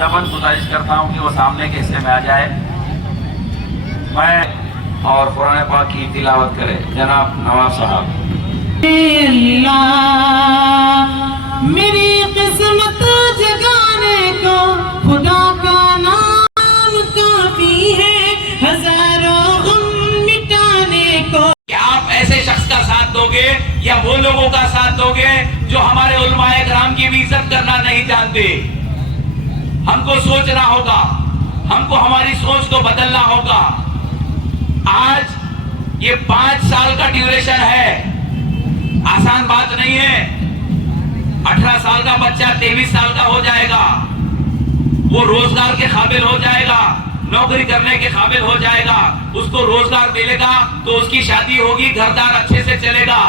अदबन गुजारिश करता हूँ कि वो सामने के हिस्से में आ जाए मैं और कुरान पाक की तिलावत करे जनाब नवाब साहब। मेरी किस्मत जगाने को खुदा का नाम काफी है, हजारों गम मिटाने को। क्या आप ऐसे शख्स का साथ दोगे या वो लोगों का साथ दोगे जो हमारे उलमाए कराम की भी इज्जत करना नहीं जानते? हमको सोचना होगा, हमको हमारी सोच को बदलना होगा। आज ये 5 साल का ड्यूरेशन है, आसान बात नहीं है। 18 साल का बच्चा 23 साल का हो जाएगा, वो रोजगार के काबिल हो जाएगा, नौकरी करने के काबिल हो जाएगा, उसको रोजगार मिलेगा तो उसकी शादी होगी, घरदार अच्छे से चलेगा,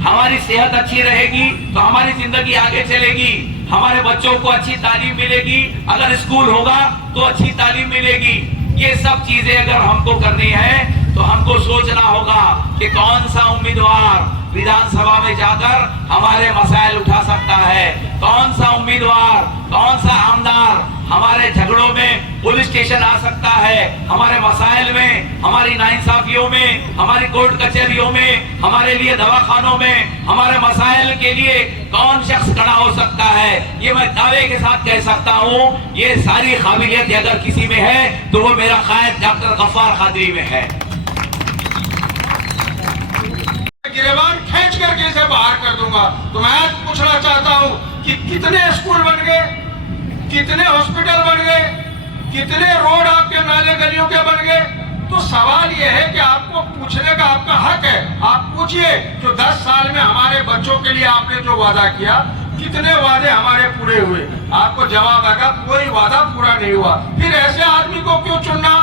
हमारी सेहत अच्छी रहेगी तो हमारी जिंदगी आगे चलेगी, हमारे बच्चों को अच्छी तालीम मिलेगी, अगर स्कूल होगा तो अच्छी तालीम मिलेगी। ये सब चीजें अगर हमको करनी है तो हमको सोचना होगा कि कौन सा उम्मीदवार विधानसभा में जाकर हमारे मसाइल उठा सकता है, कौन सा उम्मीदवार, कौन सा आमदार हमारे झगड़ों में पुलिस स्टेशन आ सकता है, हमारे मसाइल में, हमारी नाइंसाफियों में, हमारी कोर्ट कचहरियों में, हमारे लिए दवाखानों में, हमारे मसाइल के लिए कौन शख्स खड़ा हो सकता है। ये मैं दावे के साथ कह सकता हूँ, ये सारी काबिलियत अगर किसी में है तो वो मेरा कायद डॉक्टर गफ्फार कादरी में है। गिरबान खींच करके इसे बाहर कर दूंगा। तो मैं आज पूछना चाहता हूँ कि कितने स्कूल बन गए, कितने हॉस्पिटल बन गए, कितने रोड आपके नाले गलियों के बन गए। तो सवाल यह है कि आपको पूछने का आपका हक है, आप पूछिए जो 10 साल में हमारे बच्चों के लिए आपने जो वादा किया, कितने वादे हमारे पूरे हुए। आपको जवाब आएगा कोई वादा पूरा नहीं हुआ। फिर ऐसे आदमी को क्यों चुनना?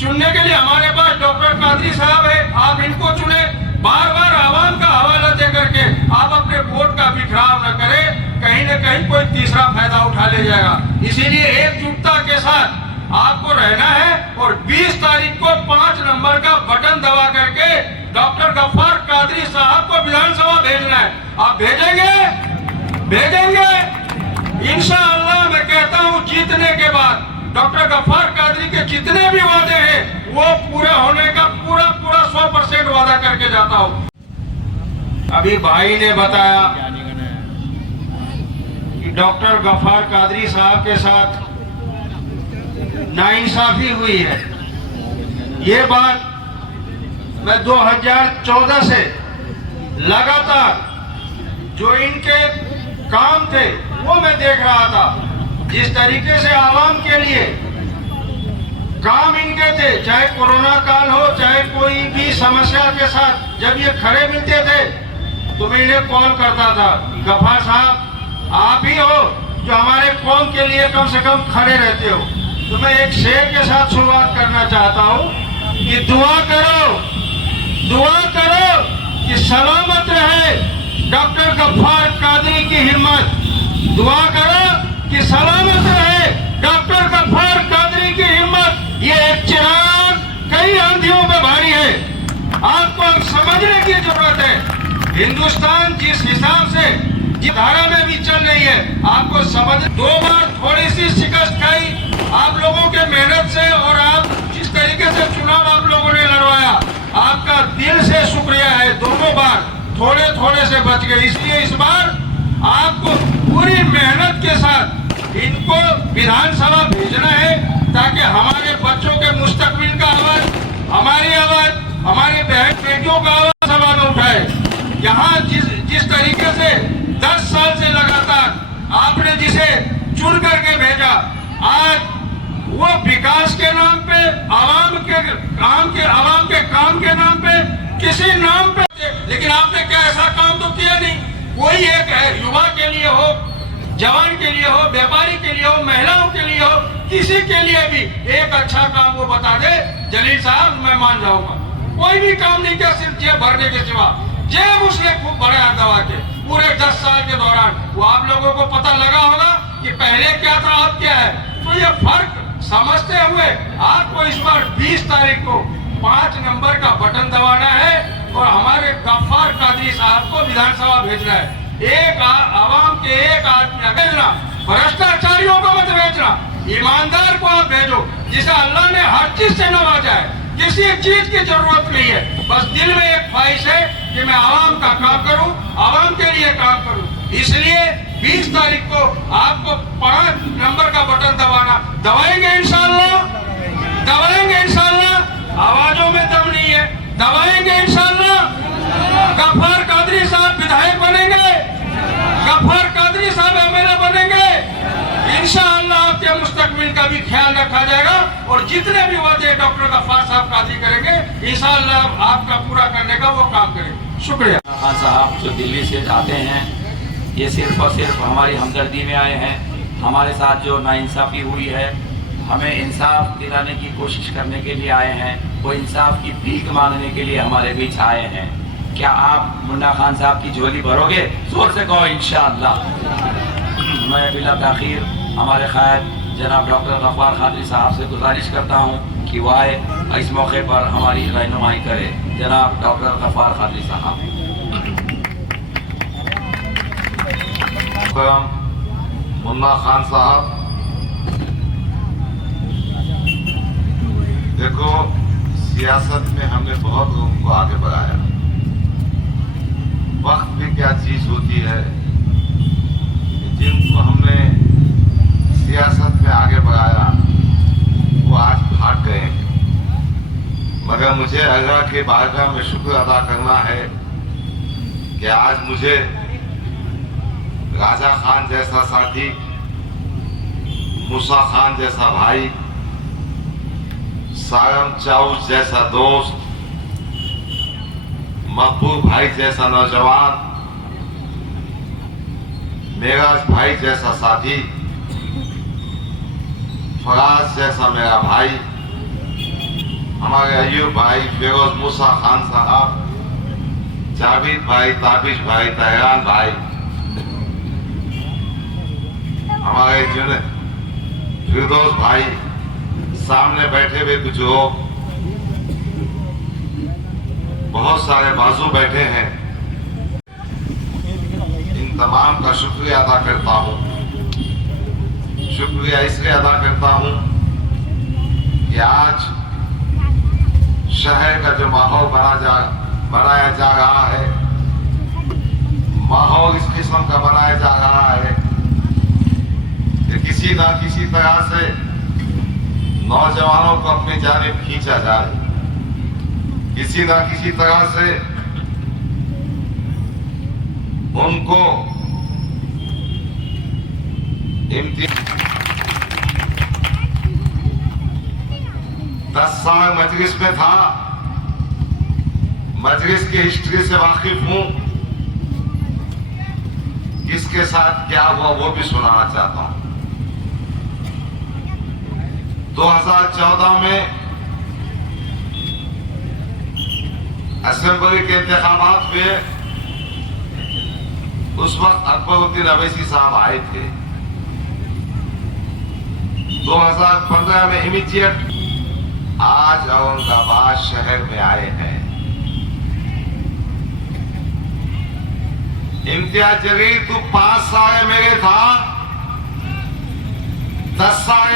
चुनने के लिए हमारे पास डॉक्टर कादरी साहब है, आप इनको चुने। बार बार आवाम का हवाला दे करके आप अपने वोट का बिखराव न करें, कहीं न कहीं कोई तीसरा फायदा उठा ले जाएगा। इसीलिए एकजुटता के साथ आपको रहना है और 20 तारीख को 5 नंबर का बटन दबा करके डॉक्टर गफ्फार कादरी साहब को विधानसभा भेजना है। आप भेजेंगे? भेजेंगे इंशाअल्लाह। मैं कहता हूँ जीतने के बाद डॉक्टर गफ्फार कादरी के जितने भी वादे हैं वो पूरे होने का पूरा 100% वादा करके जाता हूँ। अभी भाई ने बताया कि डॉक्टर गफ्फार कादरी साहब के साथ नाइंसाफी हुई है। ये बात मैं 2014 से लगातार जो इनके काम थे वो मैं देख रहा था। जिस तरीके से आवाम के लिए काम इनके थे, चाहे कोरोना काल हो, चाहे कोई भी समस्या के साथ जब ये खड़े मिलते थे तो मैं इन्हें कॉल करता था, गफ्फार साहब आप ही हो जो हमारे कौम के लिए कम से कम खड़े रहते हो। तो मैं एक शेर के साथ शुरुआत करना चाहता हूँ कि दुआ करो कि सलामत रहे डॉक्टर गफ्फार कादरी की हिम्मत। दुआ करो कि सलामत रहे डॉक्टर गफ्फार कादरी की हिम्मत। ये एक चिराग कई आंधियों में भारी है, आपको अब समझने की जरूरत है। हिंदुस्तान जिस हिसाब से जिस धारा में भी चल रही है आपको समझ। 2 बार थोड़ी सी शिकस्त खाई आप लोगों के मेहनत से, और आप जिस तरीके से चुनाव आप लोगों ने लड़वाया आपका दिल से शुक्रिया है। दोनों बार थोड़े से बच गए, इसलिए इस बार आपको पूरी मेहनत के साथ इनको विधानसभा भेजना है ताकि हमारे बच्चों के मुस्तकबिल का आवाज, हमारी आवाज, हमारे बहन बेटियों का आवाज सभा में उठाए। यहाँ जिस तरीके से 10 साल से लगातार आपने जिसे चुन करके भेजा, आज वो विकास के नाम पे, आवाम के काम के नाम पे, किसी नाम पे, लेकिन आपने क्या ऐसा काम तो किया नहीं। कोई एक है, युवा के लिए हो, जवान के लिए हो, व्यापारी के लिए हो, महिलाओं के लिए हो, किसी के लिए भी एक अच्छा काम वो बता दे, जलील साहब मैं मान जाऊंगा। कोई भी काम नहीं किया, सिर्फ जेब भरने के सिवा। जेब उसने खूब भरे हाथ दबा के पूरे 10 साल के दौरान। वो आप लोगों को पता लगा होगा कि पहले क्या था अब क्या है। तो ये फर्क समझते हुए आपको इस बार 20 तारीख को 5 नंबर का बटन दबाना है और हमारे गफ्फार कादरी साहब को विधानसभा भेजना है। एक आवाम के एक आदमी भेजना भ्रष्टाचारियों को मत भेजना, ईमानदार को आप भेजो, जिसे अल्लाह ने हर चीज से नवाजा है। किसी चीज की जरूरत नहीं है, बस दिल में एक ख्वाहिश है कि मैं आवाम का काम करूं, आवाम के लिए काम करूं। इसलिए 20 तारीख को आपको 5 नंबर का बटन दबाना, दबाएंगे इंशाल्लाह, दबाएंगे इंशाल्लाह। आवाजों में दम नहीं है, दबाएंगे इंशाल्लाह। गफ्फार कादरी साहब विधायक बनेंगे, गफ्फार कादरी साहब एमएलए बनेंगे। इंशाअल्लाह आपके मुस्तकबिल का भी ख्याल रखा जाएगा और जितने भी वादे डॉक्टर गफ्फार साहब कादरी करेंगे, इंशाअल्लाह आपका पूरा करने का वो काम करेंगे। शुक्रिया। खान साहब जो दिल्ली से आते हैं, ये सिर्फ और सिर्फ हमारी हमदर्दी में आए हैं। हमारे साथ जो नाइंसाफ़ी हुई है, हमें इंसाफ दिलाने की कोशिश करने के लिए आए हैं। वो इंसाफ की भीख मांगने के लिए हमारे बीच आए हैं। क्या आप मुन्ना खान साहब की झोली भरोगे? जोर से कहो इंशाअल्लाह। मैं बिला ताखीर हमारे क़ायद जनाब डॉक्टर गफ्फार कादरी साहब से गुजारिश करता हूँ कि वह आए इस मौके पर हमारी रहनुमाई करे। जनाब डॉक्टर गफ्फार कादरी साहब। मुन्ना खान साहब, देखो सियासत में हमने बहुत लोगों को आगे बढ़ाया। वक्त भी क्या चीज होती है, जिनको हमने सियासत में आगे बढ़ाया वो आज भाग गए हैं। मगर मुझे अल्लाह के बारगाह में शुक्र अदा करना है कि आज मुझे राजा खान जैसा साथी, मूसा खान जैसा भाई, सारम चाउस जैसा दोस्त, मकबूल भाई जैसा नौजवान, मेराज भाई जैसा साथी, फराज जैसा मेरा भाई, हमारे अयूब भाई, फिरोज मूसा खान साहब, जावेद भाई, ताबिश भाई, तहरान भाई, हमारे फिरदौस भाई, सामने बैठे हुए कुछ लोग, बहुत सारे बाजू बैठे हैं। इन तमाम का शुक्रिया अदा करता हूँ। शुक्रिया इसलिए अदा करता हूँ कि आज शहर का जो माहौल बनाया जा रहा है, माहौल इस किस्म का बनाया जा रहा है कि किसी ना किसी तरह से नौजवानों को अपनी जानिब खींचा जाए, किसी ना किसी तरह से उनको 10 साल मजलिस में था, मजलिस की हिस्ट्री से वाकिफ हूं, किसके साथ क्या हुआ वो भी सुनाना चाहता हूं। 2014 में असेंबली के इंतखाबात हुए, उस वक्त अकबरुद्दीन अवैसी साहब आए थे। 2015 में इमीडिएट आज औरंगाबाद शहर में आए हैं। इम्तियाज जलील तू 5 साल मेरे था, 10 साल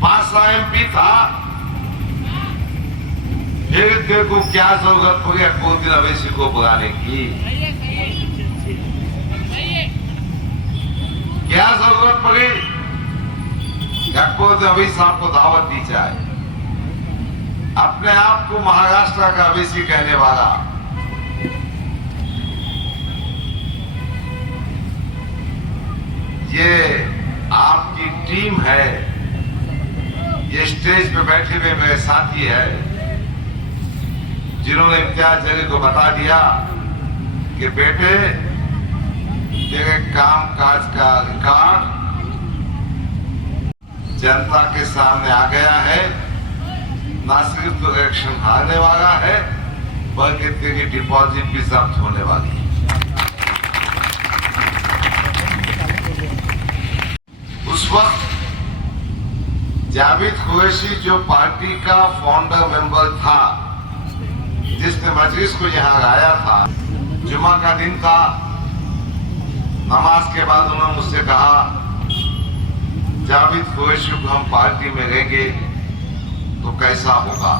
5 साल MP था, फिर तेरे को क्या जरूरत पड़ी अकबरुद्दीन अवैसी को बुलाने की? क्या जरूरत पड़ी अकबरुद्दीन अवैसी साहब को दावत दी जाए? अपने आप को महाराष्ट्र का अवैसी कहने वाला, ये आपकी टीम है, ये स्टेज पे बैठे हुए मेरे साथी है, जिन्होंने इम्तियाज जलील को बता दिया कि बेटे तेरे काम काज का रिकॉर्ड जनता के सामने आ गया है। ना सिर्फ तो इलेक्शन हारने वाला है, बल्कि तेरी डिपॉजिट भी जब्त होने वाली है। उस वक्त जावेद कुरैशी जो पार्टी का फाउंडर मेंबर था, जिसने मजलिस को यहाँ लाया था, जुमा का दिन था, नमाज के बाद उन्होंने मुझसे कहा जावेद कुरैशी को हम पार्टी में लेंगे तो कैसा होगा।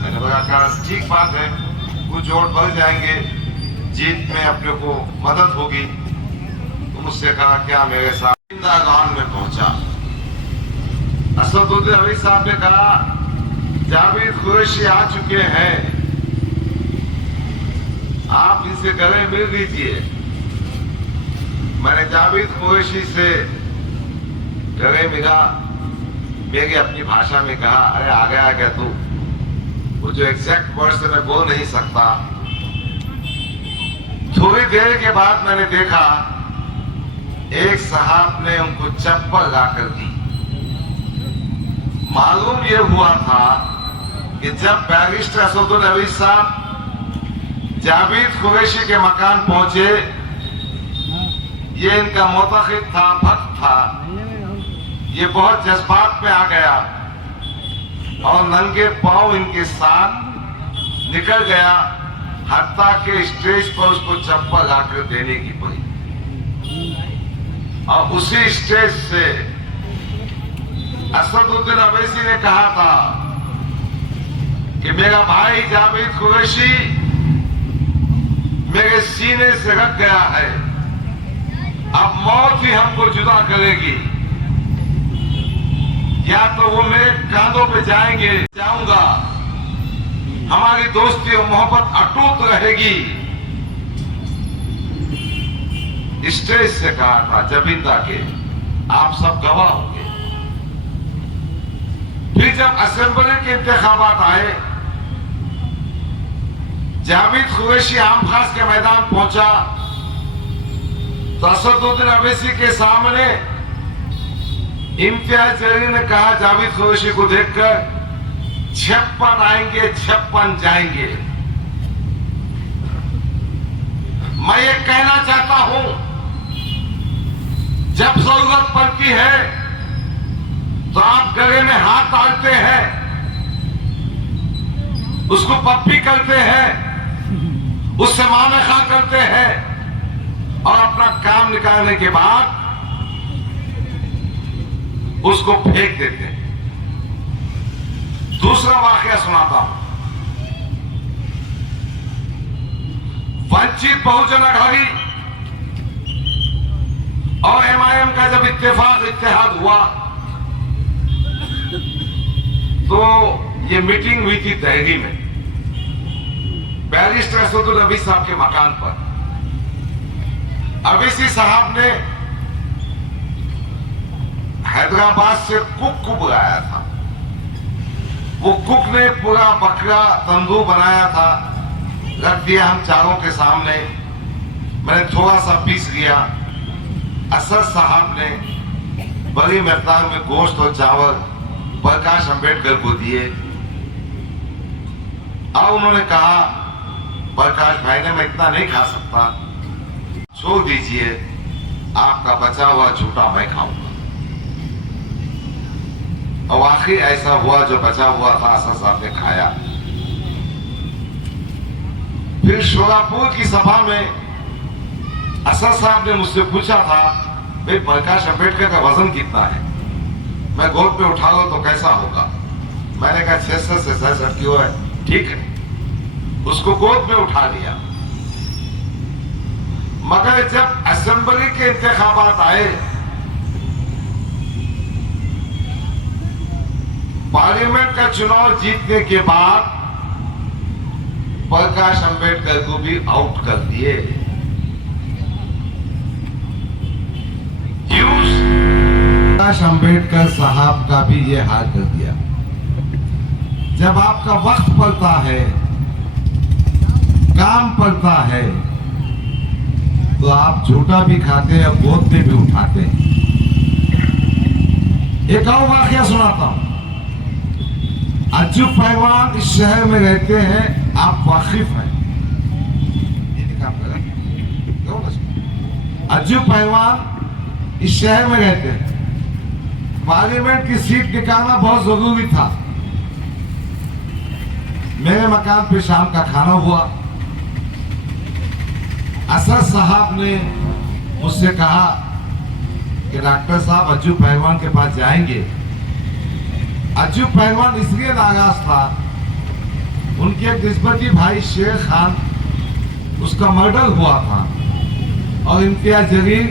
मैंने कहा ठीक बात है, कुछ वोट बढ़ जाएंगे, जीत में अपने को मदद होगी। तो मुझसे कहा क्या मेरे साथ गांव में पहुंचा। असदुद्दीन अवैसी साहब ने कहा जावेद कुरैशी आ चुके हैं, आप इनसे गले मिल लीजिए। मैंने जावेद कुरैशी से गले मिला, मेरी अपनी भाषा में कहा अरे आ गया क्या तू। वो जो एग्जैक्ट वर्ड से मैं बोल नहीं सकता। थोड़ी देर के बाद मैंने देखा एक साहब ने उनको चप्पल लाकर दी। मालूम ये हुआ था कि जब बैरिस्टर असदुद्दीन अवैसी साहब जावेद कुरैशी के मकान पहुंचे, ये इनका मोतखिद था, भक्त था, ये बहुत जज्बात में आ गया और नंगे पांव इनके साथ निकल गया, हत्ता के स्टेज पर उसको चप्पल लाकर देने की पड़ी। और उसी स्टेज से असदुद्दीन अवैसी ने कहा था कि मेरा भाई जावेद कुरैशी मेरे सीने से रख गया है, अब मौत ही हमको जुदा करेगी, या तो वो मेरे कांधों पे जाएंगे, जाऊंगा, हमारी दोस्ती और मोहब्बत अटूट रहेगी। स्टेज से कहा था जबींदा के, आप सब गवाह होंगे। फिर जब असेंबली के इंतखाबात आए, जावेद कुरैशी आम खास के मैदान पहुंचा तो असदुद्दीन अवैसी के सामने इम्तियाज जलील ने कहा जावेद कुरैशी को देखकर 56 आएंगे 56 जाएंगे। मैं ये कहना चाहता हूं, जब जरूरत पड़ती है तो आप गले में हाथ डालते हैं, उसको पप्पी करते हैं, उससे मानखा करते हैं और अपना काम निकालने के बाद उसको फेंक देते हैं। दूसरा वाकया सुनाता हूं। वंचित बहुजन अघाड़ी और एमआईएम का जब इत्तेहाद हुआ तो ये मीटिंग हुई थी दहली में, बैरिस्टर असदुद्दीन अवैसी साहब के मकान पर। अवैसी साहब ने हैदराबाद से कुक को बुलाया था। वो कुक ने पूरा बकरा तंदूर बनाया था, रख दिया हम चारों के सामने। मैंने थोड़ा सा पीस लिया। असद साहब ने बड़ी मिकदार में गोश्त और चावल प्रकाश अंबेडकर को दिए और उन्होंने कहा प्रकाश भाई ने मैं इतना नहीं खा सकता, छोड़ दीजिए, आपका बचा हुआ झूठा मैं खाऊंगा। और आखिर ऐसा हुआ, जो बचा हुआ था असद साहब ने खाया। फिर शोलापुर की सभा में असद साहब ने मुझसे पूछा था, भाई प्रकाश अंबेडकर का वजन कितना है, मैं गोद पे उठा लो तो कैसा होगा। मैंने कहा 66 से 67 किलो है, ठीक है। उसको गोद में उठा लिया। मगर जब असेंबली के इंतखाबात आए, पार्लियामेंट का चुनाव जीतने के बाद प्रकाश अंबेडकर को भी आउट कर दिए। प्रकाश अंबेडकर साहब का भी ये हाल कर दिया। जब आपका वक्त पड़ता है, काम पड़ता है, तो आप झूठा भी खाते हैं और गोद में भी उठाते हैं। एक और वाकया सुनाता हूं। अज्जू पहलवान इस शहर में रहते हैं, आप वाकिफ हैं। अज्जू पहलवान इस शहर में रहते हैं। पार्लियामेंट की सीट निकालना बहुत जरूरी था। मेरे मकान पे शाम का खाना हुआ। असद साहब ने मुझसे कहा कि डॉक्टर साहब अज्जू पहलवान के पास जाएंगे। अज्जू पहलवान इसलिए नाराज था, उनके एक निस्बती भाई शेर खान, उसका मर्डर हुआ था और इम्तियाज जलील